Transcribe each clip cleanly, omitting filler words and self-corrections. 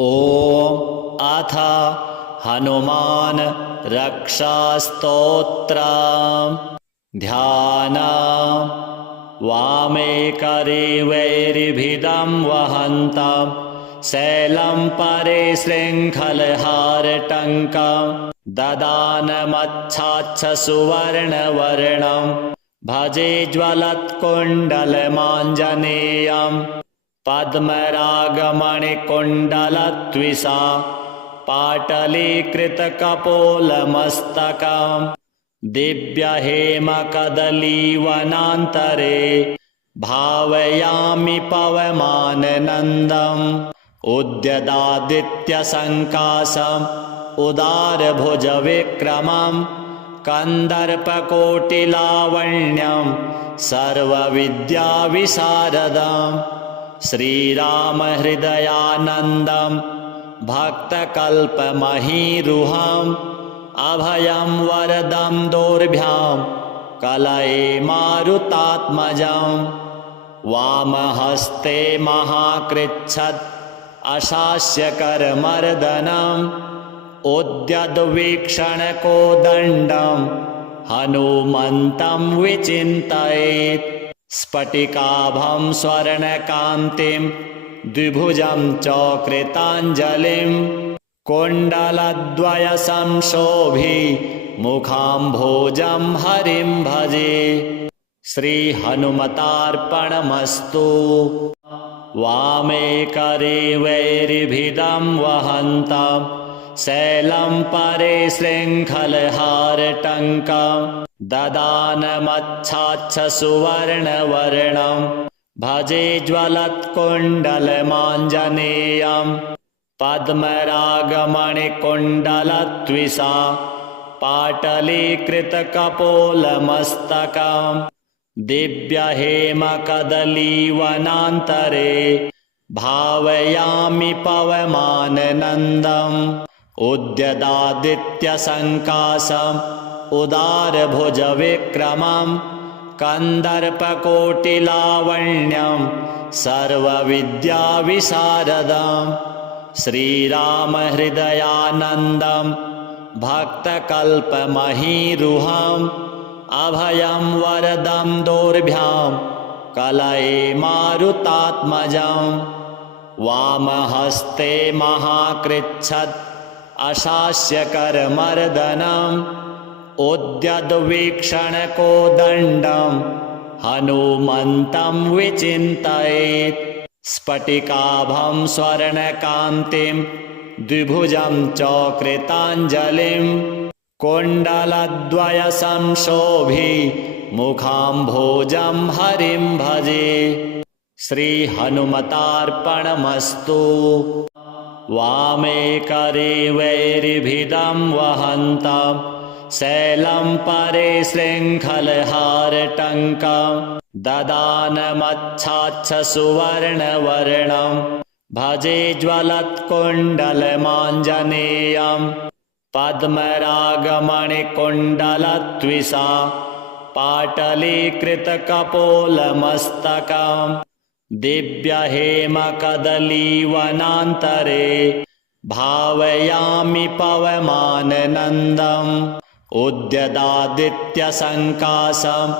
ॐ अथ हनुमान् रक्षास्तोत्रम्। ध्यानम्। वामे करे वैरिभिदं वहन्तं शैलं परे शृङ्खलहारटङ्कं ददानमच्छाच्छ सुवर्णवर्णं भजे ज्वलत्कुण्डलमाञ्जनेयं पद्मरागमणिकुण्डलत्विषा पाटलीकृतकपोलमस्तकं दिव्यहेमकदलीवनान्तरे भावयामि पवमाननन्दम् उद्यदादित्यसङ्काशम् उदारभुजविक्रमं कन्दर्पकोटिलावण्यं सर्वविद्याविशारदं श्रीरामहृदयानन्दं भक्तकल्पमहीरुहम् अभयं वरदं दोर्भ्यां कलये मारुतात्मजं वामहस्ते महाकृच्छत् अशास्यकरमर्दनम् उद्यद्वीक्षणकोदण्डं हनुमन्तं विचिन्तयेत् स्फटिकाभं स्वर्णकान्तिं द्विभुजं चकृताञ्जलिं कुण्डलद्वयसंशोभिमुखाम्भोजं हरिं भजे। श्रीहनुमतार्पणमस्तु। वामे करे वैरिभिदं वहन्तं शैलं परे शृङ्खलहारटङ्कं ददानमच्छाच्छ सुवर्णवर्णं भजे ज्वलत्कुण्डलमाञ्जनेयं पद्मरागमणिकुण्डलत्विषा पाटलीकृतकपोलमस्तकं दिव्यहेमकदलीवनान्तरे भावयामि पवमाननन्दम् उद्यदादित्यसङ्काशम् उदारभुजविक्रमं कन्दर्पकोटिलावण्यं सर्वविद्याविशारदं श्रीरामहृदयानन्दं भक्तकल्पमहीरुहम् अभयं वरदं दोर्भ्यां कलये मारुतात्मजं वामहस्ते महाकृच्छत् अशास्यकरमर्दनम् उद्यद्वीक्षणकोदण्डं हनुमन्तं विचिन्तयेत् स्फटिकाभं स्वर्णकान्तिं द्विभुजं चकृताञ्जलिं कुण्डलद्वयसंशोभिमुखाम्भोजं हरिं भजे। श्रीहनुमतार्पणमस्तु। वामे करे वैरिभिदं वहन्तं शैलं परे शृङ्खलहारटङ्कं ददानमच्छाच्छ सुवर्णवर्णं भजे ज्वलत्कुण्डलमाञ्जनेयं पद्मरागमणिकुण्डलत्विषा पाटलीकृतकपोलमस्तकं दिव्यहेमकदलीवनान्तरे भावयामि पवमाननन्दम् उद्यदादित्यसङ्काशम्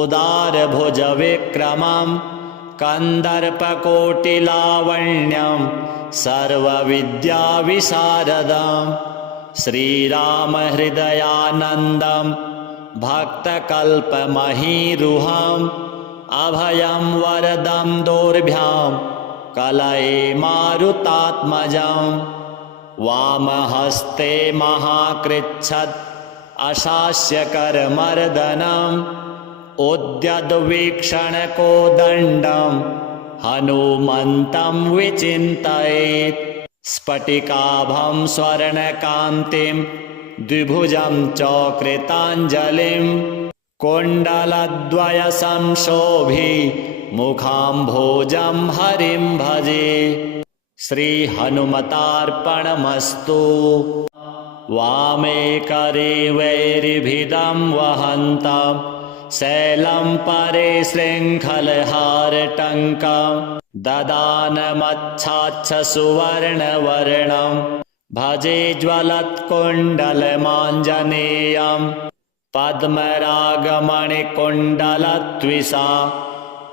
उदारभुजविक्रमं कन्दर्पकोटिलावण्यं सर्वविद्याविशारदं श्रीरामहृदयानन्दं भक्तकल्पमहीरुहम् अभयं वरदं दोर्भ्यां कलये मारुतात्मजं वामहस्ते महाकृच्छत् अशास्यकरमर्दनम् उद्यद्वीक्षणकोदण्डं हनुमन्तं विचिन्तयेत् स्फटिकाभं स्वर्णकान्तिं द्विभुजं चकृताञ्जलिं कुण्डलद्वयसंशोभिमुखाम्भोजं हरिं भजे। श्रीहनुमतार्पणमस्तु। वामे करे वैरिभिदं वहन्तं शैलं परे शृङ्खलहारटङ्कं ददानमच्छाच्छ सुवर्णवर्णं भजे ज्वलत्कुण्डलमाञ्जनेयं पद्मरागमणिकुण्डलत्विषा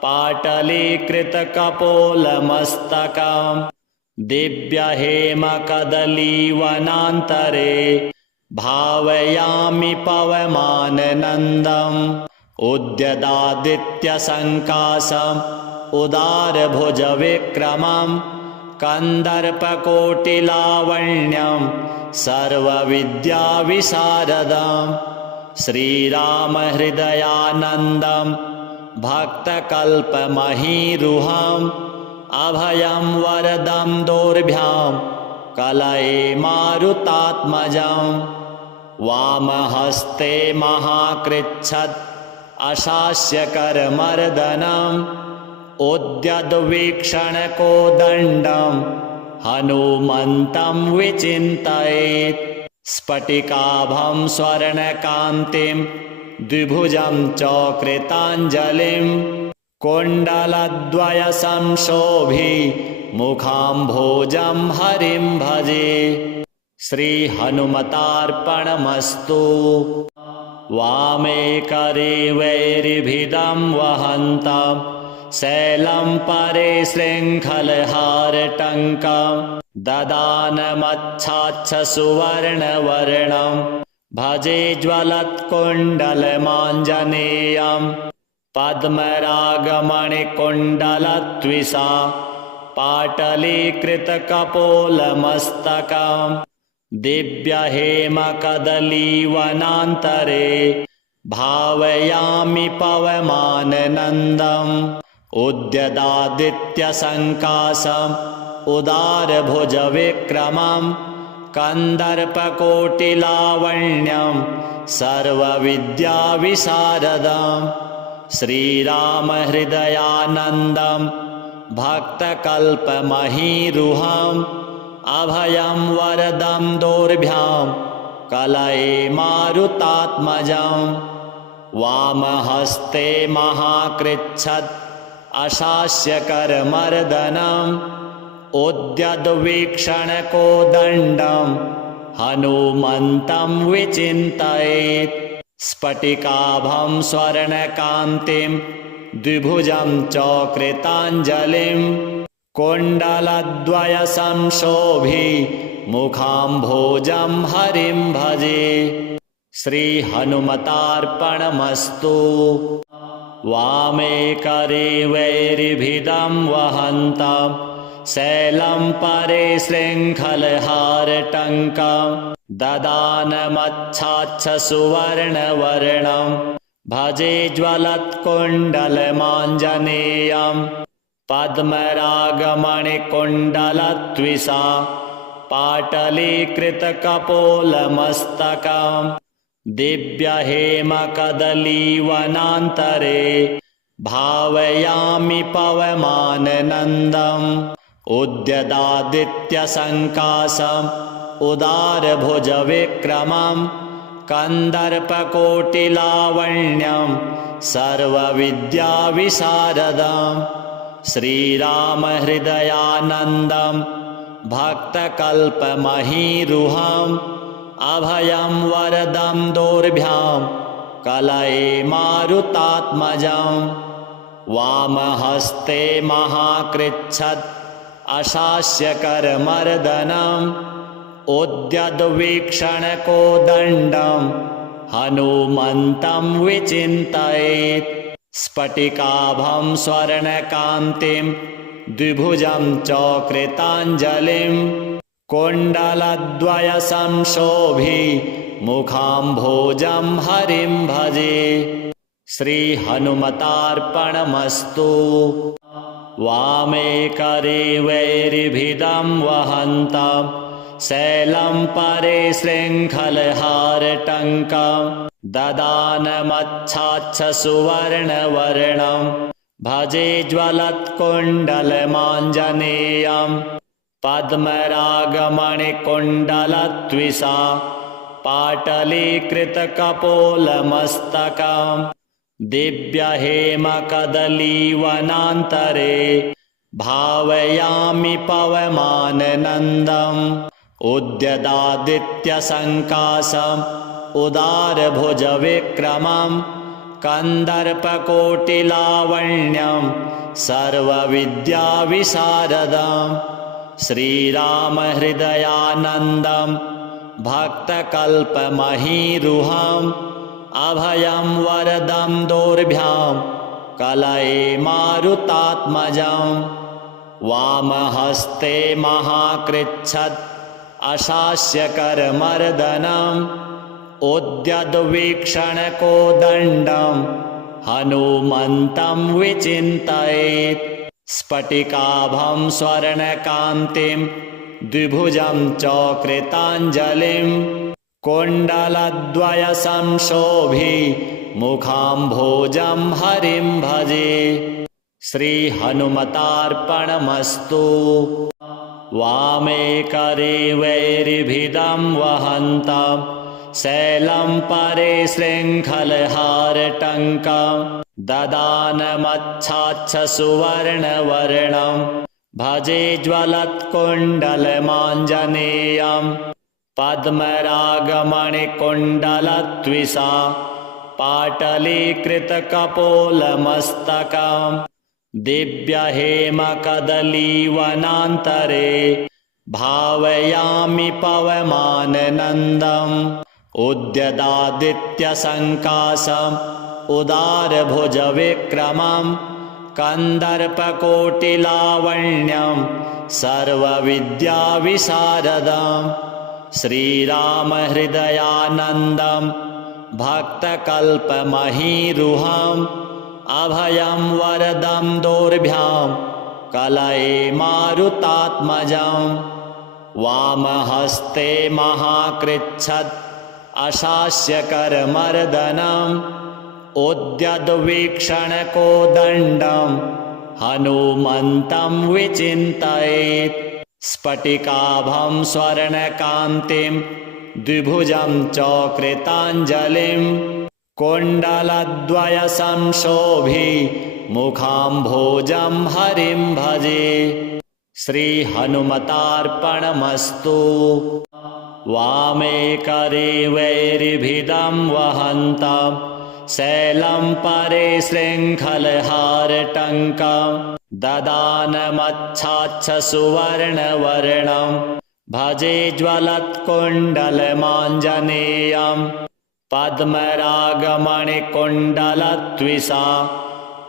पाटलीकृतकपोलमस्तकं दिव्यहेमकदलीवनान्तरे भावयामि पवमाननन्दम् उद्यदादित्यसङ्काशम् उदारभुजविक्रमं कन्दर्पकोटिलावण्यं सर्वविद्याविशारदं श्रीरामहृदयानन्दं भक्तकल्पमहीरुहम् अभयं वरदं दोर्भ्यां कलये मारुतात्मजं वामहस्ते महाकृच्छत् अशास्यकरमर्दनम् उद्यद्वीक्षणकोदण्डं हनुमन्तं विचिन्तयेत् स्फटिकाभं स्वर्णकान्तिं द्विभुजं चकृताञ्जलिं कुण्डलद्वयसंशोभिमुखाम्भोजं हरिं भजे। श्रीहनुमतार्पणमस्तु। वामे करे वैरिभिदं वहन्तं शैलं परे शृङ्खलहारटङ्कं ददानमच्छाच्छ सुवर्णवर्णं भजे ज्वलत्कुण्डलमाञ्जनेयं पद्मरागमणिकुण्डलत्विषा पाटलीकृतकपोलमस्तकं दिव्यहेमकदलीवनान्तरे भावयामि पवमाननन्दम् उद्यदादित्यसङ्काशम् उदारभुजविक्रमं कन्दर्पकोटिलावण्यं सर्वविद्याविशारदं श्रीरामहृदयानन्दं भक्तकल्पमहीरुहम् अभयं वरदं दोर्भ्यां कलये मारुतात्मजं वामहस्ते महाकृच्छत् अशास्यकरमर्दनम् उद्यद्वीक्षणकोदण्डं हनुमन्तं विचिन्तयेत् स्फटिकाभं स्वर्णकान्तिं द्विभुजं चकृताञ्जलिं कुण्डलद्वयसंशोभिमुखाम्भोजं हरिं भजे। श्रीहनुमतार्पणमस्तु। वामे करे वैरिभिदं वहन्तं शैलं परे शृङ्खलहारटङ्कं ददानमच्छाच्छ सुवर्णवर्णं भजे ज्वलत्कुण्डलमाञ्जनेयं पद्मरागमणिकुण्डलत्विषा पाटलीकृतकपोलमस्तकं दिव्यहेमकदलीवनान्तरे भावयामि पवमाननन्दम् उद्यदादित्यसङ्काशम् उदारभुजविक्रमं कन्दर्पकोटिलावण्यं सर्वविद्याविशारदं श्रीरामहृदयानन्दं भक्तकल्पमहीरुहम् अभयं वरदं दोर्भ्यां कलये मारुतात्मजं वामहस्ते महाकृच्छत् अशास्यकरमर्दनम् उद्यद्वीक्षणकोदण्डं हनुमन्तं विचिन्तयेत् स्फटिकाभं स्वर्णकान्तिं द्विभुजं चकृताञ्जलिं कुण्डलद्वयसंशोभिमुखाम्भोजं हरिं भजे। श्रीहनुमतार्पणमस्तु। वामे करे वैरिभिदं वहन्तं शैलं परे शृङ्खलहारटङ्कं ददानमच्छाच्छ सुवर्णवर्णं भजे ज्वलत्कुण्डलमाञ्जनेयं पद्मरागमणिकुण्डलत्विषा पाटलीकृतकपोलमस्तकं दिव्यहेमकदलीवनान्तरे भावयामि पवमाननन्दम् उद्यदादित्यसङ्कासम् उदारभुजविक्रमं कन्दर्पकोटिलावण्यं सर्वविद्याविशारदं श्रीरामहृदयानन्दं भक्तकल्पमहीरुहम् अभयं वरदं दोर्भ्यां कलये मारुतात्मजं वामहस्ते महाकृच्छ्र अशास्यकरमर्दनम् उद्यद्वीक्षणकोदण्डं हनुमन्तं विचिन्तयेत् स्फटिकाभं स्वर्णकान्तिं द्विभुजं च कृताञ्जलिं कुण्डलद्वयसंशोभि मुखाम्भोजं हरिं भजे। श्रीहनुमतार्पणमस्तु। वामे करे वैरिभिदं वहन्तं शैलं परे शृङ्खलहारटङ्कं ददानमच्छाच्छसुवर्णवर्णं भजे ज्वलत्कुण्डलमाञ्जनेयं पद्मरागमणिकुण्डलत्विषा पाटलीकृतकपोलमस्तकं दिव्यहेमकदलीवनान्तरे भावयामि पवमाननन्दम् उद्यदादित्यसङ्कासम् उदारभुजविक्रमं कन्दर्पकोटिलावण्यं सर्वविद्याविशारदं श्रीरामहृदयानन्दं भक्तकल्पमहीरुहम् अभयं वरदं दोर्भ्यां कलये मारुतात्मजं वामहस्ते महाकृच्छ्र अशास्यकरमर्दनम् उद्यद्वीक्षणकोदण्डं हनुमन्तं विचिन्तयेत् स्फटिकाभं स्वर्णकान्तिं द्विभुजं च कृताञ्जलिं कुण्डलद्वयसंशोभि मुखाम्भोजं हरिं भजे। श्रीहनुमतार्पणमस्तु। वामे करे वैरिभिदं वहन्तं शैलं परे शृङ्खलहारटङ्कं ददानमच्छाच्छसुवर्णवर्णं भजे ज्वलत्कुण्डलमाञ्जनेयं पद्मरागमणिकुण्डलत्विषा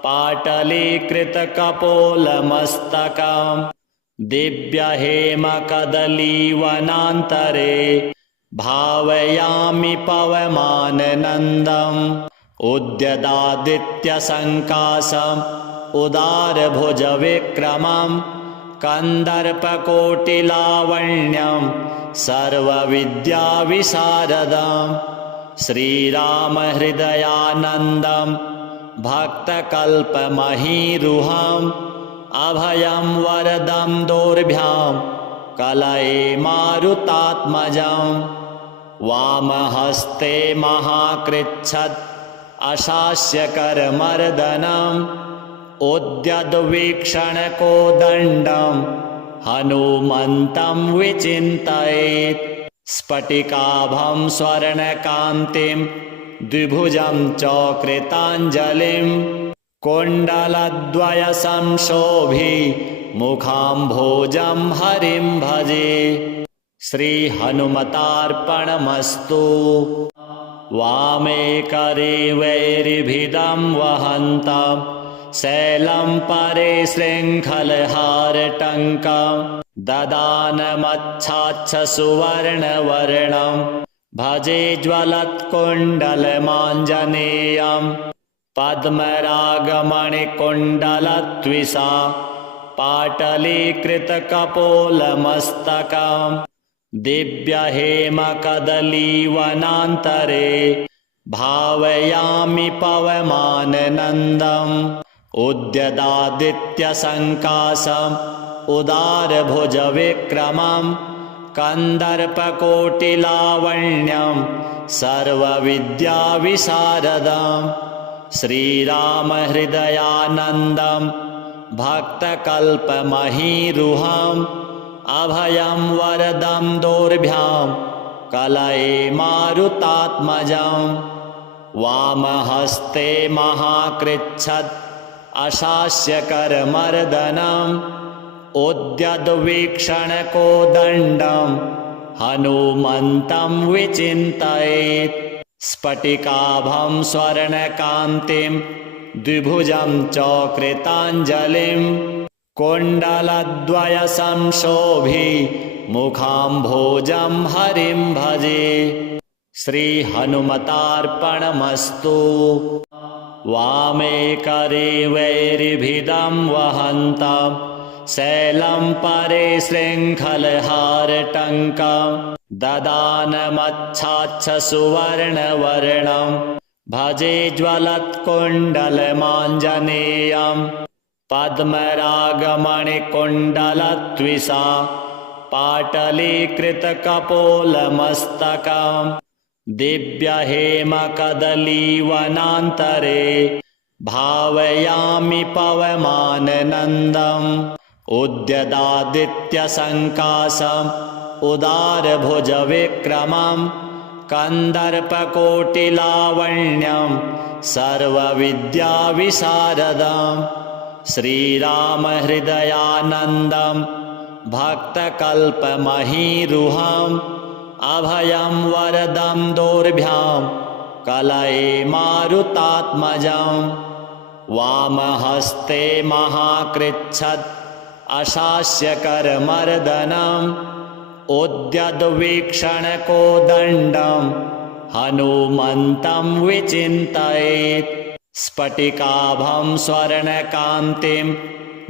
पाटलीकृतकपोलमस्तकं दिव्यहेमकदलीवनान्तरे भावयामि पवमाननन्दम् उद्यदादित्यसङ्कासम् उदारभुजविक्रमं कन्दर्पकोटिलावण्यं सर्वविद्याविशारदं श्रीरामहृदयानन्दं भक्तकल्पमहीरुहम् अभयं वरदं दोर्भ्यां कलये मारुतात्मजं वामहस्ते महाकृच्छ्र अशास्यकरमर्दनम् उद्यद्वीक्षणकोदण्डं हनुमन्तं विचिन्तयेत् स्फटिकाभं स्वर्णकान्तिं द्विभुजं च कृताञ्जलिं कुण्डलद्वयसंशोभि मुखाम्भोजं हरिं भजे। श्रीहनुमतार्पणमस्तु। वामे करे वैरिभिदं वहन्तं शैलं परे शृङ्खलहारटङ्कं ददानमच्छाच्छसुवर्णवर्णं भजे ज्वलत्कुण्डलमाञ्जनेयं पद्मरागमणिकुण्डलत्विषा पाटलीकृतकपोलमस्तकं दिव्यहेमकदलीवनान्तरे भावयामि पवमाननन्दम् उद्यदादित्यसङ्कासम् उदारभुजविक्रमं कन्दर्पकोटिलावण्यं सर्वविद्याविशारदं श्रीरामहृदयानन्दं भक्तकल्पमहीरुहम् अभयं वरदं दोर्भ्यां कलये मारुतात्मजम् वामहस्ते महाकृच्छत् अशास्यकरमर्दनम् उद्यद्वीक्षणकोदण्डं हनुमन्तं विचिन्तयेत् स्फटिकाभं स्वर्णकान्तिं द्विभुजं च कृताञ्जलिं कुण्डलद्वयसंशोभि मुखाम्भोजं हरिं भजे श्रीहनुमतार्पणमस्तु। वामे करे वैरिभिदं वहन्तं शैलं परे शृङ्खलहारटङ्कं ददानमच्छाच्छ सुवर्णवर्णं भजे ज्वलत्कुण्डलमाञ्जनेयं पद्मरागमणिकुण्डलत्विषा पाटलीकृतकपोलमस्तकं दिव्यहेमकदलीवनान्तरे भावयामि पवमाननन्दम् उद्यदादित्यसङ्काशम् उदारभुजविक्रमं कन्दर्पकोटिलावण्यं सर्वविद्याविशारदं श्रीरामहृदयानन्दं भक्तकल्पमहीरुहम् अभयं वरदं दोर्भ्यां कलये मारुतात्मजं वामहस्ते महाकृच्छत् अशास्यकरमर्दनम् उद्यद्वीक्षणकोदण्डं हनुमन्तं विचिन्तयेत् स्फटिकाभं स्वर्णकान्तिं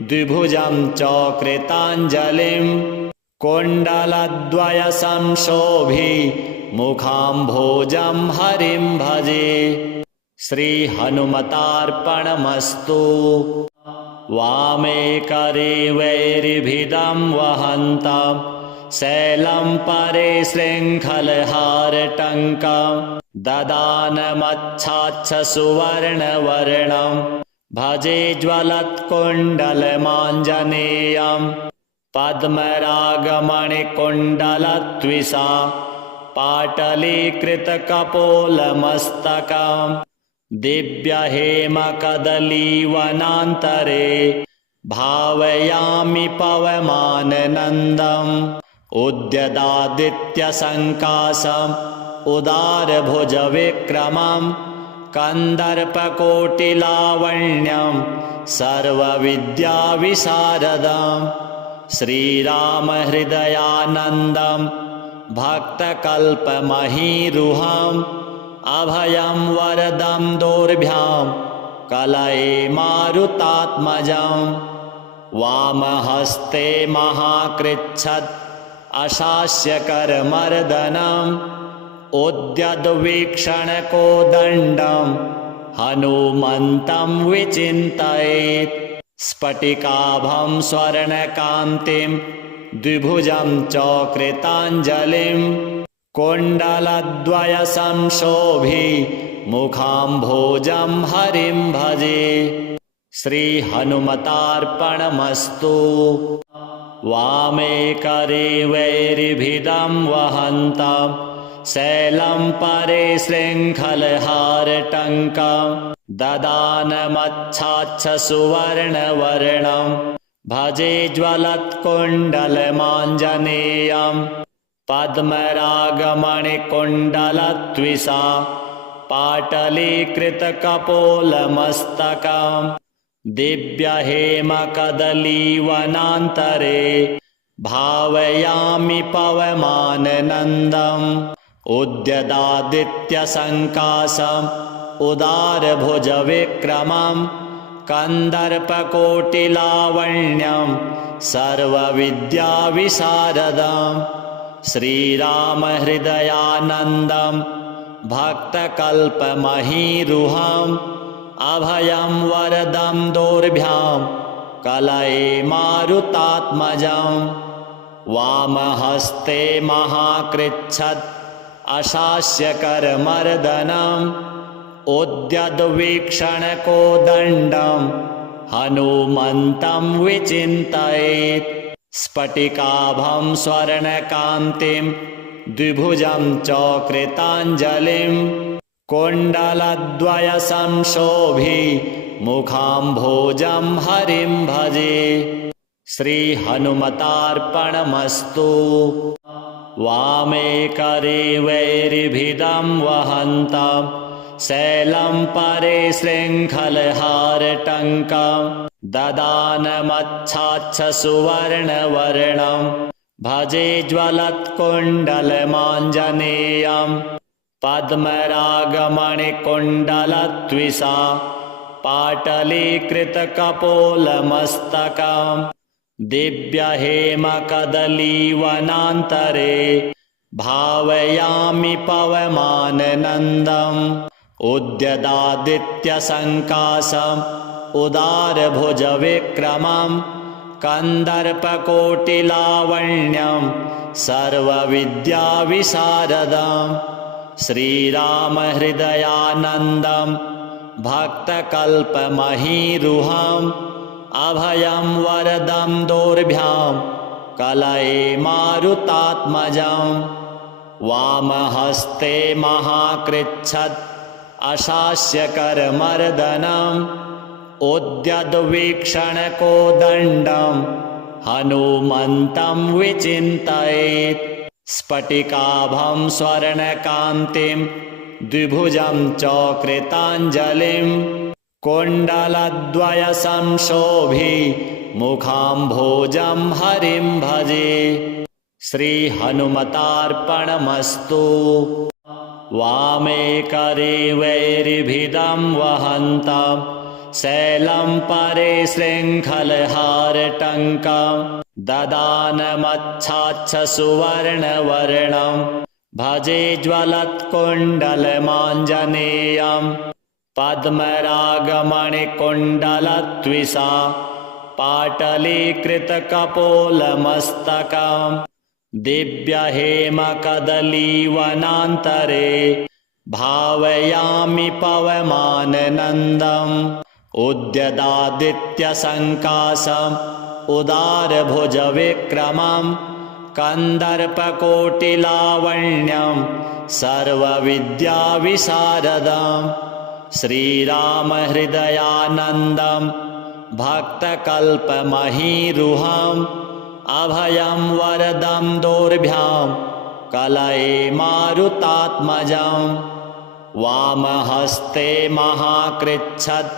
द्विभुजं च कृताञ्जलिं कुण्डलद्वयसंशोभि मुखाम्भोजं हरिं भजे श्रीहनुमतार्पणमस्तु। वामे करे वैरिभिदं वहन्तं शैलं परे शृङ्खलहारटङ्कं ददानमच्छाच्छ सुवर्णवर्णं भजे ज्वलत्कुण्डलमाञ्जनेयं पद्मरागमणिकुण्डलत्विषा पाटलीकृतकपोलमस्तकं दिव्यहेमकदलीवनान्तरे भावयामि पवमाननन्दम् उद्यदादित्यसङ्काशम् उदारभुजविक्रमं कन्दर्पकोटिलावण्यं सर्वविद्याविशारदं श्रीरामहृदयानन्दं भक्तकल्पमहीरुहम् अभयं वरदं दोर्भ्यां कलये मारुतात्मजं वामहस्ते महाकृच्छत् अशास्यकरमर्दनम् उद्यद्वीक्षणकोदण्डं हनुमन्तं विचिन्तयेत् स्फटिकाभं स्वर्णकान्तिं द्विभुजं च कृताञ्जलिं कुण्डलद्वयसंशोभि मुखाम्भोजं हरिं भजे श्रीहनुमतार्पणमस्तु। वामे करे वैरिभिदं वहन्तं शैलं परे शृङ्खलहारटङ्कं ददानमच्छाच्छ सुवर्णवर्णं भजे ज्वलत्कुण्डलमाञ्जनेयं पद्मरागमणिकुण्डलत्विषा पाटलीकृतकपोलमस्तकं दिव्यहेमकदलीवनान्तरे भावयामि पवमाननन्दम् उद्यदादित्यसङ्काशम् उदारभुजविक्रमं कन्दर्पकोटिलावण्यं सर्वविद्याविशारदं श्रीरामहृदयानन्दं भक्तकल्पमहीरुहम् अभयं वरदं दोर्भ्यां कलये मारुतात्मजं वामहस्ते महाकृच्छत् अशास्यकरमर्दनम् उद्यद्वीक्षणकोदण्डं हनुमन्तं विचिन्तयेत् स्फटिकाभं स्वर्णकान्तिं द्विभुजं च कृताञ्जलिं कुण्डलद्वयसंशोभि मुखाम्भोजं हरिं भजे। श्रीहनुमतार्पणमस्तु। वामे करे वैरिभिदं वहन्तं शैलं परे शृङ्खलहारटङ्कं ददानमच्छाच्छसुवर्णवर्णं भजे ज्वलत्कुण्डलमाञ्जनेयं पद्मरागमणिकुण्डलद्विषा पाटलीकृतकपोलमस्तकं दिव्यहेमकदलीवनान्तरे भावयामि पवमाननन्दम् उद्यदादित्यसङ्काशम् उदारभुजविक्रमं कन्दर्पकोटिलावण्यं सर्वविद्याविशारदं श्रीरामहृदयानन्दं भक्तकल्पमहीरुहम् अभयं वरदं दोर्भ्यां कलये मारुतात्मजं वामहस्ते महाकृच्छत् अशास्यकरमर्दनम् उद्यद्वीक्षणकोदण्डं हनुमन्तं विचिन्तयेत् स्फटिकाभं स्वर्णकान्तिं द्विभुजं च कृताञ्जलिं कुण्डलद्वयसंशोभि मुखाम्भोजं हरिं भजे। श्रीहनुमतार्पणमस्तु। वामे करे वैरिभिदं वहन्तं शैलं परे शृङ्खलहारटङ्कं ददानमच्छाच्छसुवर्णवर्णं भजे ज्वलत्कुण्डलमाञ्जनेयं पद्मरागमणिकुण्डलद्विषा पाटलीकृतकपोलमस्तकं दिव्यहेमकदलीवनान्तरे भावयामि पवमाननन्दम् उद्यदादित्यसङ्काशम् उदारभुजविक्रमं कन्दर्पकोटिलावण्यं सर्वविद्याविशारदं श्रीरामहृदयानन्दं भक्तकल्पमहीरुहम् अभयं वरदं दोर्भ्यां कलये मारुतात्मजं वामहस्ते महाकृच्छत्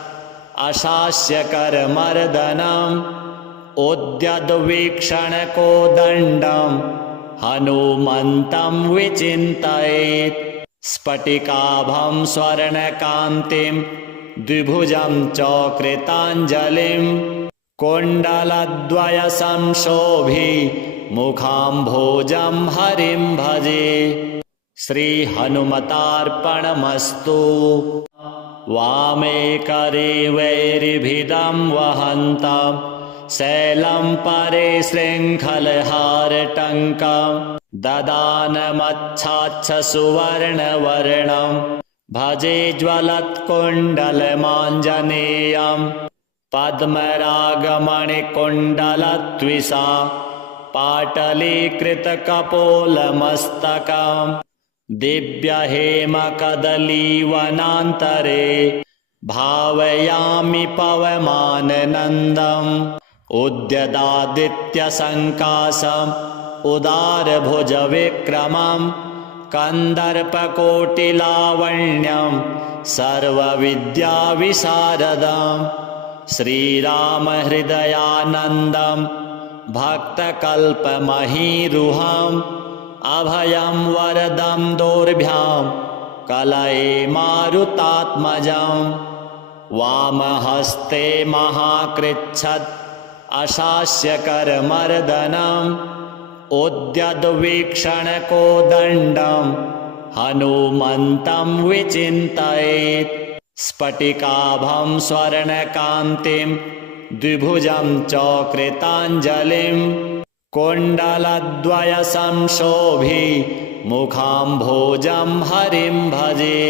अशास्यकरमर्दनम् उद्यद्वीक्षणकोदण्डं हनुमन्तं विचिन्तयेत् स्फटिकाभं स्वर्णकान्तिं द्विभुजं च कृताञ्जलिं कुण्डलद्वयसंशोभि मुखाम्भोजं हरिं भजे। श्रीहनुमतार्पणमस्तु। वामे करे वैरिभिदं वहन्तं शैलं परे शृङ्खलहारटङ्कं ददानमच्छाच्छसुवर्णवर्णं भजे ज्वलत्कुण्डलमाञ्जनेयं पद्मरागमणिकुण्डलद्विषा पाटलीकृतकपोलमस्तकं दिव्यहेमकदलीवनान्तरे भावयामि पवमाननन्दम् उद्यदादित्यसङ्काशम् उदारभुजविक्रमं कन्दर्पकोटिलावण्यं सर्वविद्याविशारदं श्रीरामहृदयानन्दं भक्तकल्पमहीरुहम् अभयं वरदं दोर्भ्यां कलये मारुतात्मजं वामहस्ते महाकृच्छत् अशास्यकरमर्दनम् उद्यद्वीक्षणकोदण्डं हनुमन्तं विचिन्तयेत् स्फटिकाभं स्वर्णकान्तिं द्विभुजं च कृताञ्जलिं कुण्डलद्वयसंशोभि मुखाम्भोजं हरिं भजे।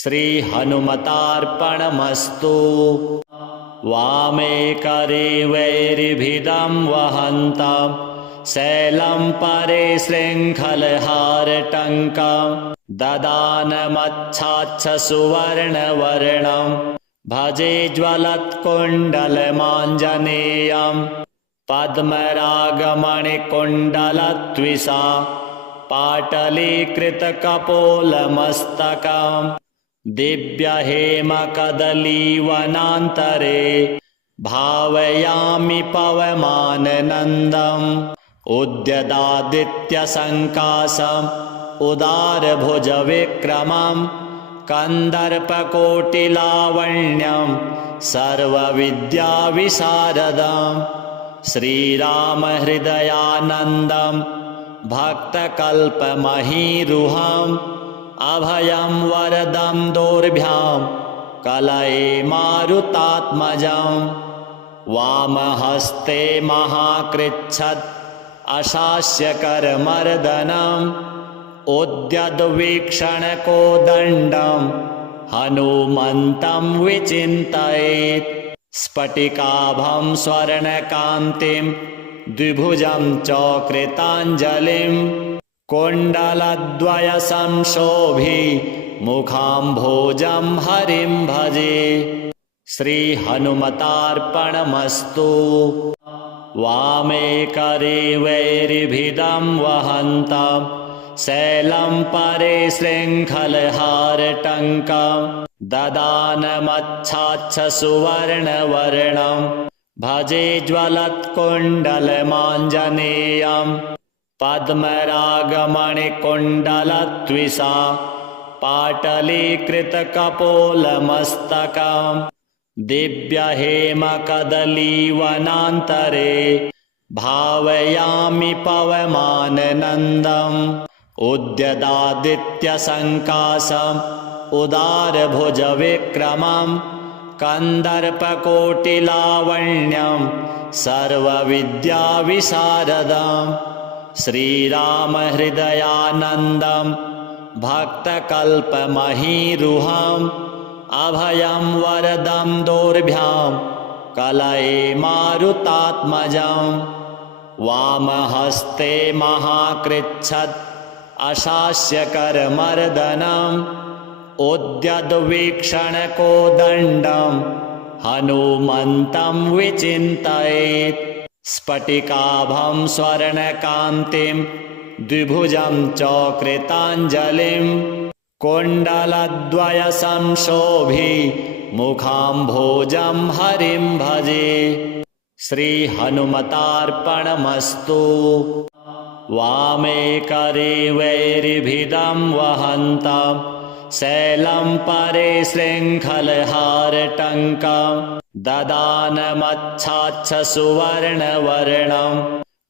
श्रीहनुमतार्पणमस्तु। वामे करे वैरिभिदं वहन्तं शैलं परे शृङ्खलहारटङ्कं ददानमच्छाच्छ सुवर्णवर्णं भजे ज्वलत्कुण्डलमाञ्जनेयं पद्मरागमणिकुण्डलत्विषा पाटलीकृतकपोलमस्तकं दिव्यहेमकदलीवनान्तरे भावयामि पवमाननन्दम् उद्यदादित्यसङ्काशम् उदारभुजविक्रमं कन्दर्पकोटिलावण्यं सर्वविद्याविशारदं श्रीरामहृदयानन्दं भक्तकल्पमहीरुहम् अभयं वरदं दोर्भ्यां कलये मारुतात्मजं वामहस्ते महाकृच्छत् अशास्यकरमर्दनम् उद्यद्वीक्षणकोदण्डं हनुमन्तं विचिन्तयेत् स्फटिकाभं स्वर्णकान्तिं द्विभुजं च कृताञ्जलिं कुण्डलद्वयसंशोभिमुखाम्भोजं हरिं भजे। श्रीहनुमतार्पणमस्तु। वामे करे वैरिभिदं वहन्तं शैलं परे शृङ्खलहारटङ्कं ददानमच्छाच्छ सुवर्णवर्णं भजे ज्वलत्कुण्डलमाञ्जनेयं पद्मरागमणिकुण्डलत्विषा पाटलीकृतकपोलमस्तकं दिव्यहेमकदलीवनान्तरे भावयामि पवमाननन्दम् उद्यदादित्यसङ्काशम् उदारभुजविक्रमं कन्दर्पकोटिलावण्यं सर्वविद्याविशारदं श्रीरामहृदयानन्दं भक्तकल्पमहीरुहम् अभयं वरदं दोर्भ्यां कलये मारुतात्मजं वामहस्ते महाकृच्छत् अशास्यकरमर्दनम् उद्यद्वीक्षणकोदण्डं हनुमन्तं विचिन्तयेत् स्फटिकाभं स्वर्णकान्तिं द्विभुजं च कृताञ्जलिं कुण्डलद्वयसंशोभिमुखाम्भोजं हरिं भजे। श्रीहनुमतार्पणमस्तु। वामे करे वैरिभिदं वहन्तं शैलं परे शृङ्खलहारटङ्कं ददानमच्छाच्छ सुवर्णवर्णं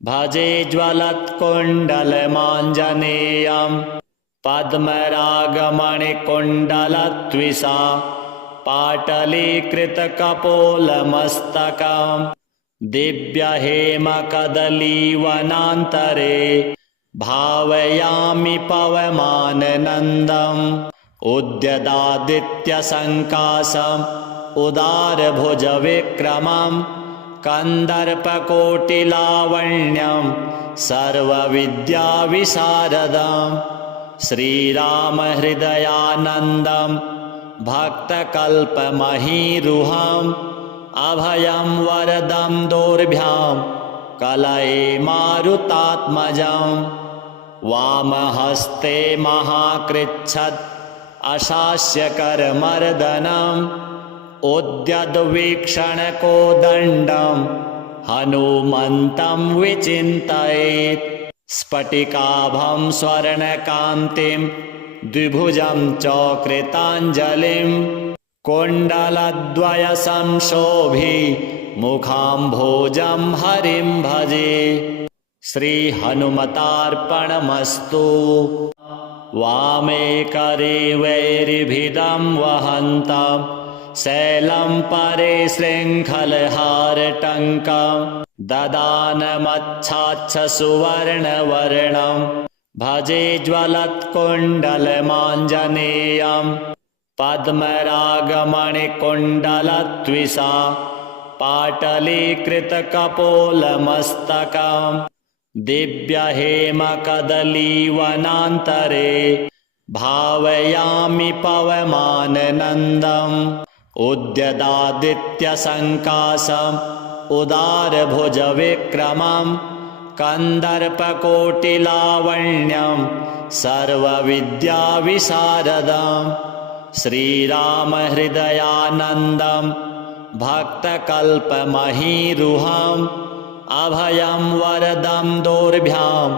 भजे ज्वलत्कुण्डलमाञ्जनेयं पद्मरागमणिकुण्डलत्विषा पाटलीकृतकपोलमस्तकं दिव्यहेमकदलीवनान्तरे भावयामि पवमाननन्दम् उद्यदादित्यसङ्काशम् उदारभुजविक्रमं कन्दर्पकोटिलावण्यं सर्वविद्याविशारदं श्रीरामहृदयानन्दं भक्तकल्पमहीरुहम् अभयं वरदं दोर्भ्यां कलये मारुतात्मजं वामहस्ते महाकृच्छत् अशास्यकरमर्दनम् उद्यद्वीक्षणकोदण्डं हनुमन्तं विचिन्तयेत् स्फटिकाभं स्वर्णकान्तिं द्विभुजं च कृताञ्जलिं कुण्डलद्वयसंशोभिमुखाम्भोजं हरिं भजे। श्रीहनुमतार्पणमस्तु। वामे करे वैरिभिदं वहन्तं शैलं परे शृङ्खलहारटङ्कं ददानमच्छाच्छ सुवर्णवर्णं भजे ज्वलत्कुण्डलमाञ्जनेयं पद्मरागमणिकुण्डलत्विषा पाटलीकृतकपोलमस्तकम् दिव्यहेमकदलीवनान्तरे भावयामि पवमाननन्दम् उद्यदादित्यसङ्कासम् उदारभुजविक्रमम् कन्दर्पकोटिलावण्यं सर्वविद्याविशारदम् श्रीरामहृदयानन्दं भक्तकल्पमहीरुहम् अभयं वरदं दोर्भ्यां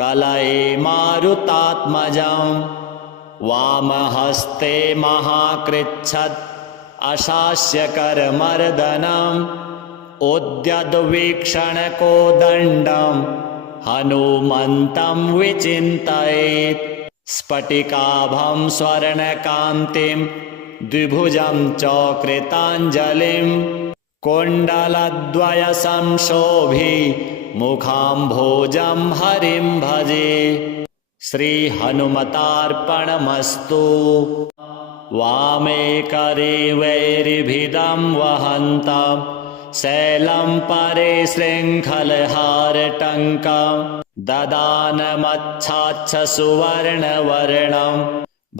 कलये मारुतात्मजम् वामहस्ते महाकृच्छत् अशास्यकरमर्दनम् उद्यद्वीक्षणकोदण्डं हनुमन्तं विचिन्तयेत् स्फटिकाभं स्वर्णकान्तिं द्विभुजं च कृताञ्जलिं कुण्डलद्वयसंशोभि मुखाम्भोजं हरिं भजे। श्रीहनुमतार्पणमस्तु। वामे करे वैरिभिदं वहन्तं शैलं परे शृङ्खलहारटङ्कं ददानमच्छाच्छ सुवर्णवर्णं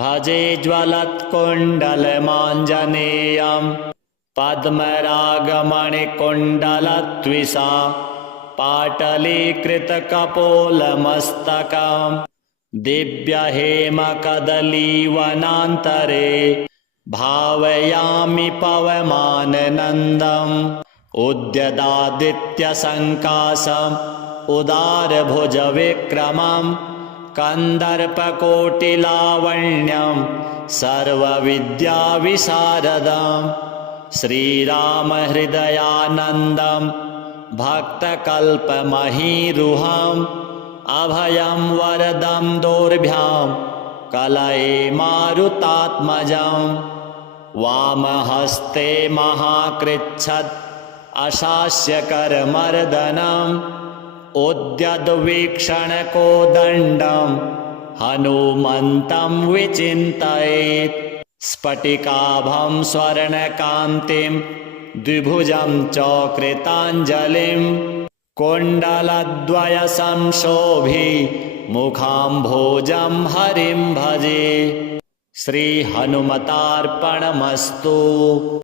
भजे ज्वलत्कुण्डलमाञ्जनेयं पद्मरागमणिकुण्डलत्विषा पाटलीकृतकपोलमस्तकम् दिव्यहेमकदलीवनान्तरे भावयामि पवमाननन्दम् उद्यदादित्यसङ्कासम् उदारभुजविक्रमम् कन्दर्पकोटिलावण्यं सर्वविद्याविशारदम् श्रीरामहृदयानन्दं भक्तकल्पमहीरुहम् अभयं वरदं दोर्भ्यां कलये मारुतात्मजम् वामहस्ते महाकृच्छत् अशास्यकरमर्दनम् उद्यद्वीक्षणकोदण्डं हनुमन्तं विचिन्तयेत् स्फटिकाभं स्वर्णकान्तिं द्विभुजं च कृताञ्जलिं कुण्डलद्वयसंशोभि मुखाम्भोजं हरिं भजे। श्रीहनुमतार्पणमस्तु।